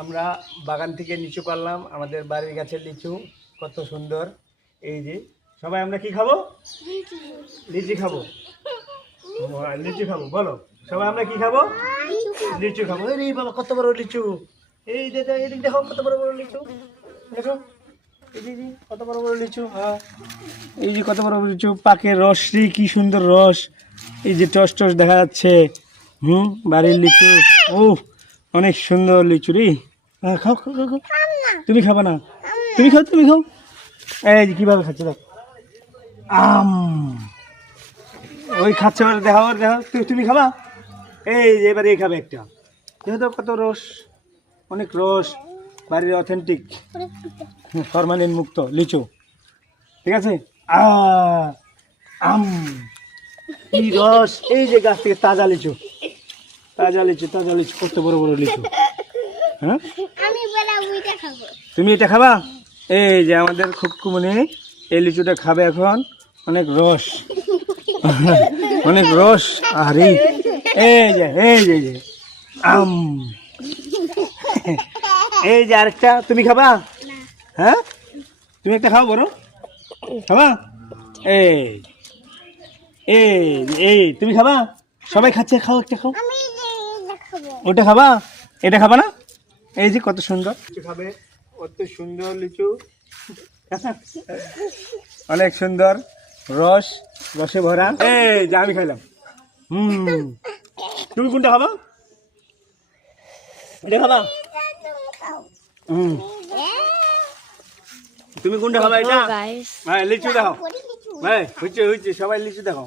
আমরা বাগান থেকে লিচু পারলাম, আমাদের বাড়ির গাছের লিচু কত সুন্দর। এই যে সবাই আমরা কি খাবো? লিচি খাবো। লিচু খাবো, বলো সবাই আমরা কি খাবো? লিচু খাবো। এই বাবা কত বড় লিচু! এই দেখো, এদিক দেখো কত বড় বড় লিচু, দেখো এই যে কত বড় বড় লিচু। হ্যাঁ, এই যে কত বড় বড় লিচু, পাকের রস রে, কি সুন্দর রস। এই যে টস টস দেখা যাচ্ছে। বাড়ির লিচু। ও অনেক সুন্দর লিচু রে। হ্যাঁ, খাও খাও খাও। তুমি খাবা না? তুমি খাও, তুমি খাও। এই যে কিভাবে খাচ্ছে দেখ। ওই খাচ্ছে, দেখাও দেখাও। তুমি খাবা? এই যে এবারে এই খাবে একটা। যেহেতু কত রস, অনেক রস, বাড়ির অথেন্টিক ফরমালিন মুক্ত লিচু। ঠিক আছে। এই রস, এই যে গাছ থেকে তাজা লিচু, তাজা লিচু, তাজা লিচু, কত বড় বড় লিচু। হ্যাঁ, তুমি এটা খাবা? এই যে আমাদের খুকুমনি এই লিচুটা খাবে এখন। অনেক রস, অনেক রস। আর এই যে এই যে এই যে আরেকটা, তুমি খাবা? হ্যাঁ, তুমি একটা খাও, বড় খাবা? এই এই এই তুমি খাবা? সবাই খাচ্ছে, খাও একটা খাও। ওটা খাবা? এটা খাবা না? এই যে কত সুন্দর লিচু খাবে, কত সুন্দর লিচু, অনেক সুন্দর রস, রসে ভরা। এই যে আমি খাইলাম। তুমি কোনটা খাবা? এটা খাবা? তুমি কোনটা খাবা? এটা লিচু দেখো ভাই, হচ্ছে হচ্ছে, সবাই লিচু দেখো।